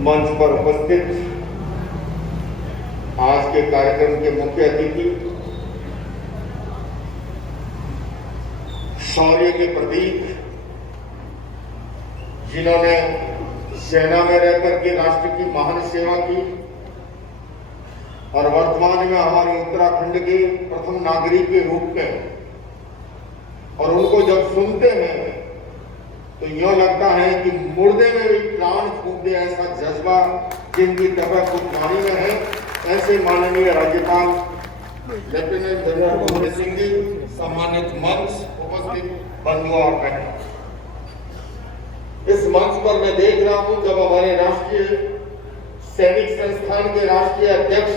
मंच पर उपस्थित आज के कार्यक्रम के मुख्य अतिथि, शौर्य के प्रतीक, जिन्होंने सेना में रहकर के राष्ट्र की महान सेवा की और वर्तमान में हमारे उत्तराखंड के प्रथम नागरिक के रूप में, और उनको जब सुनते हैं तो यूं लगता है कि मुर्दे में भी प्राण फूंक दे ऐसा जज्बा जिनकी तबीयत कुछ पानी में है। ऐसे माननीय राज्यपाल लेफ्टिनेंट जनरल गुरमीत सिंह जी, सम्मानित मंच, उपस्थित बंधुओं और बहनों, इस मंच पर मैं देख रहा हूं जब हमारे राष्ट्रीय सैनिक संस्थान के राष्ट्रीय अध्यक्ष,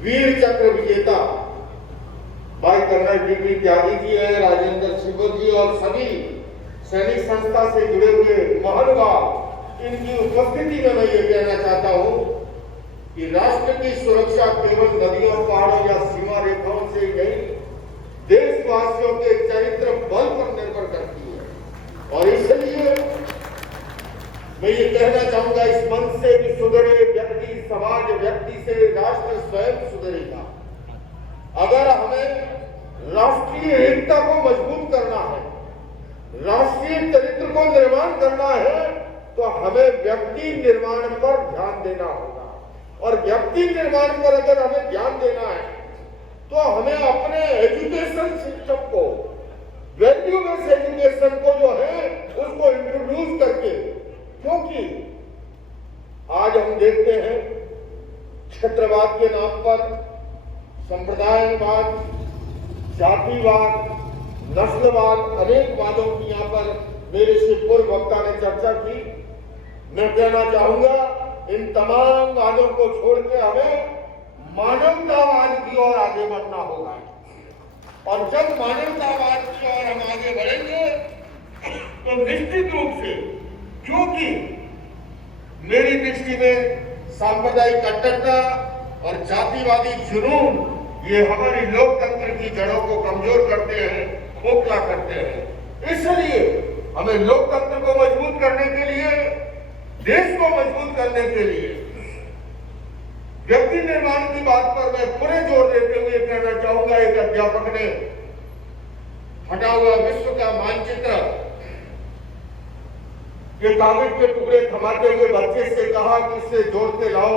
वीर चक्र विजेता भाई कर्नल डी त्यागी जी है, राजेंद्र शिवर जी और सभी सैनिक संस्था से जुड़े हुए महानुभाव, इनकी उपस्थिति में मैं ये कहना चाहता हूं कि राष्ट्र की सुरक्षा केवल नदियों, पहाड़ों या सीमा रेखाओं से ही नहीं, देशवासियों के चरित्र बल पर निर्भर करती है। और इसलिए मैं ये कहना चाहूंगा इस मंच से कि सुधरे व्यक्ति, समाज व्यक्ति से राष्ट्र स्वयं सुधरेगा। अगर हमें राष्ट्रीय एकता को मजबूत करना है, राष्ट्रीय चरित्र को निर्माण करना है, तो हमें व्यक्ति निर्माण पर ध्यान देना होगा। और व्यक्ति निर्माण पर अगर हमें ध्यान देना है तो हमें अपने एजुकेशन सिस्टम को, वैल्यू बेस्ड एजुकेशन को जो है उसको इंट्रोड्यूस करके, क्योंकि आज हम देखते हैं क्षेत्रवाद के नाम पर संप्रदायवाद, जातिवाद, नस्लवाद, अनेक वादों की यहाँ पर मेरे से पूर्व वक्ता ने चर्चा की। मैं कहना चाहूंगा इन तमाम वादों को छोड़ के हमें मानवतावाद की ओर आगे बढ़ना होगा। और जब मानवतावाद की ओर हम आगे बढ़ेंगे तो निश्चित रूप से, क्योंकि मेरी दृष्टि में सांप्रदायिक कट्टरता और जातिवादी जुनून ये हमारी लोकतंत्र की जड़ों को कमजोर करते हैं, खोखला करते हैं। इसलिए हमें लोकतंत्र को मजबूत करने के लिए, देश को मजबूत करने के लिए व्यक्ति निर्माण की बात पर मैं पूरे जोर देते हुए कहना चाहूंगा, एक अध्यापक ने फटा हुआ विश्व का मानचित्र के कागज के टुकड़े थमाते हुए बच्चे से कहा कि इसे जोड़ के लाओ।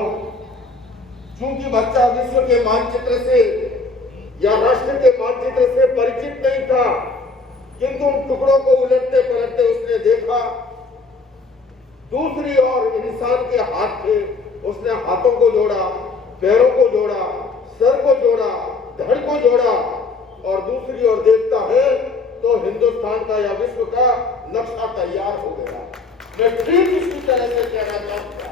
क्योंकि बच्चा विश्व के मानचित्र से या राष्ट्र के मानचित्र से परिचित नहीं था, किंतु उन टुकड़ों को उलटते पलटते उसने देखा दूसरी ओर इंसान के हाथ थे। उसने हाथों को जोड़ा, पैरों को जोड़ा, सर को जोड़ा, धड़ को जोड़ा और दूसरी ओर देखता है तो हिंदुस्तान का या विश्व का नक्शा तैयार हो गया। मैं ठीक इसी तरह से कहना चाहूंगा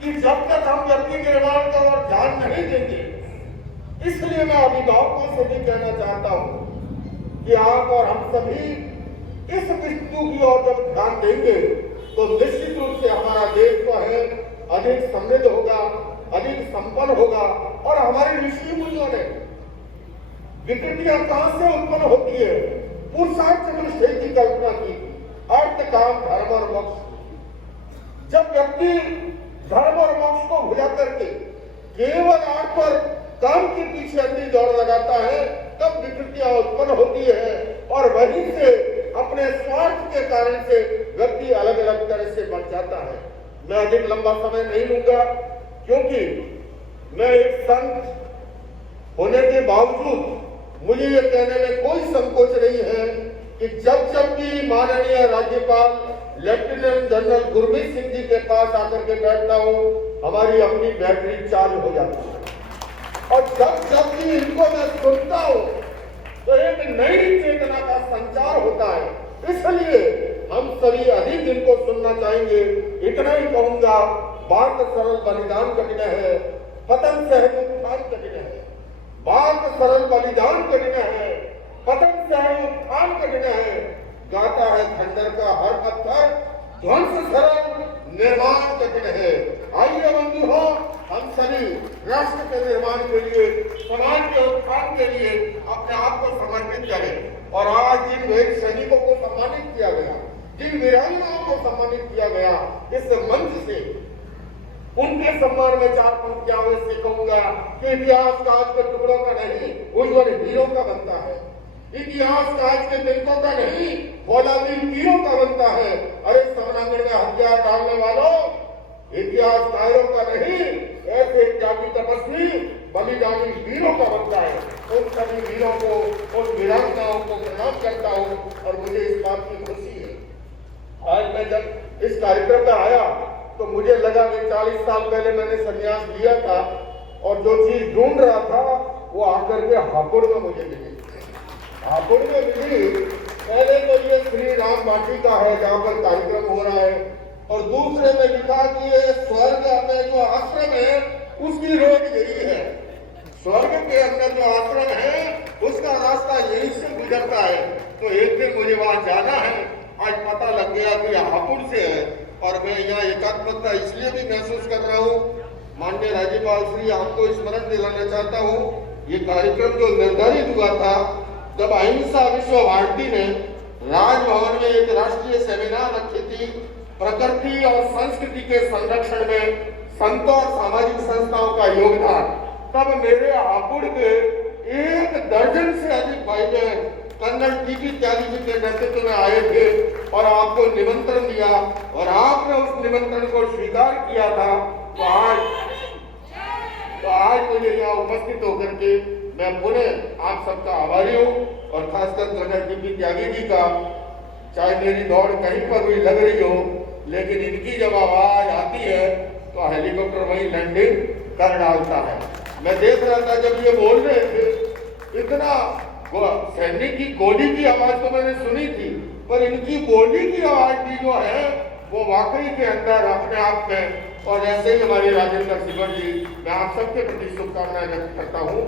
कि जब तक हम व्यक्ति निर्माण का और ध्यान नहीं देंगे, इसलिए मैं अभिभावकों से भी कहना चाहता हूं कि आप और हम सभी इस बिंदु की ओर जब ध्यान देंगे तो निश्चित रूप से हमारा देश जो है अधिक समृद्ध होगा, अधिक संपन्न होगा। और हमारे ऋषि मुनियों ने विकृतियां कहां से उत्पन्न होती है, पुरुषार्थ चतुष्टय की कल्पना की, अर्थ, काम, धर्म और मोक्ष। जब व्यक्ति धर्म और मोक्ष को भुला करके केवल अर्थ पर काम के पीछे अंधी दौड़ लगाता है, तब विकृतियां उत्पन्न होती है और वहीं से अपने स्वार्थ के कारण से व्यक्ति अलग अलग तरह से बन जाता है। मैं अधिक लंबा समय नहीं लूंगा, क्योंकि मैं एक संत होने के बावजूद मुझे ये कहने में कोई संकोच नहीं है कि जब जब भी माननीय राज्यपाल लेफ्टिनेंट जनरल गुरमीत सिंह जी के पास आकर के बैठता हूं, हमारी अपनी बैटरी चार्ज हो जाती है। और जब जब भी इनको मैं सुनता हूं तो एक नई चेतना का संचार होता है। इसलिए हम सभी अधिक इनको सुनना चाहेंगे। इतना ही कहूंगा, बात सरल बलिदान कठिन है, पतन सहज उत्थान कठिन है। बात सरल बलिदान कठिन है, पतन सहज उत्थान कठिन है। गाता है खंडर का हर पत्थर, ध्वंस सरल निर्माण कठिन है। आइए बंधुओं, हम सभी राष्ट्र के निर्माण के लिए, समाज के उत्थान के लिए अपने आप को समर्पित करें। और आज जिन वीर सैनिकों को सम्मानित किया गया, जिन वीरांगनाओं को सम्मानित किया गया इस मंच से, उनके सम्मान में चार पंक्तियां इससे कहूंगा कि इतिहास काज के टुकड़ों का नहीं, उज्जवल हीरों का बनता है। इतिहास काज के तिनकों का नहीं, फौलादी तीरों का बनता है। अरे समरांगण में हथियार डालने वालों, इतिहास कायरों का नहीं, ऐसे त्यागी तपस्वी बलिदानी वीरों का बनता है। उन सभी वीरों को, उन वीरांगनाओं को प्रणाम करता हूँ और मुझे इस बात की खुशी है। आज मैं जब इस कार्यक्रम में आया तो मुझे लगा कि 40 साल पहले मैंने संन्यास लिया था और जो चीज ढूंढ रहा था वो आकर के हापुड़ में मुझे मिली। हापुड़ में मिली, पहले तो ये श्री राम वाटिका है जहाँ पर कार्यक्रम हो रहा है, और दूसरे में लिखा कि ये स्वर्ग में जो आश्रम है उसकी रोड यही है। स्वर्ग के अंदर जो आश्रम है उसका रास्ता यहीं से गुजरता है। तो एक दिन मुझे वहां जाना है। आज पता लग गया कि हापुड़ से है और मैं यहाँ एकात्मकता इसलिए भी महसूस कर रहा हूँ। माननीय राज्यपाल श्री, आपको स्मरण दिलाना चाहता हूँ, ये कार्यक्रम जो निर्धारित हुआ था जब अहिंसा विश्व भारती ने राजभवन में एक राष्ट्रीय सेमिनार रखी थी प्रकृति और संस्कृति के संरक्षण में संतों और सामाजिक संस्थाओं का योगदान, तब मेरे हापुड़ के 1 दर्जन से अधिक भाई बहन कर्नल टीपी त्यागी जी के नेतृत्व में आए थे और आपको निमंत्रण दिया और आपने उस निमंत्रण को स्वीकार किया था। तो आज मुझे यहाँ उपस्थित होकर के मैं पुनः आप सबका आभारी हूँ और खासकर कर्नल टीपी त्यागी जी का। चाहे मेरी दौड़ कहीं पर भी लग रही हो, लेकिन इनकी जब आवाज आती है तो हेलीकॉप्टर वहीं लैंडिंग कर डालता है। मैं देख रहा था जब ये बोल रहे थे, इतना सैनिक की गोली की आवाज तो मैंने सुनी थी, पर इनकी बोली की आवाज भी जो है वो वाकई के अंदर अपने आप में। और ऐसे ही हमारे राजेंद्र सिंह जी, मैं आप सबके प्रति शुभकामनाएं व्यक्त करता हूँ।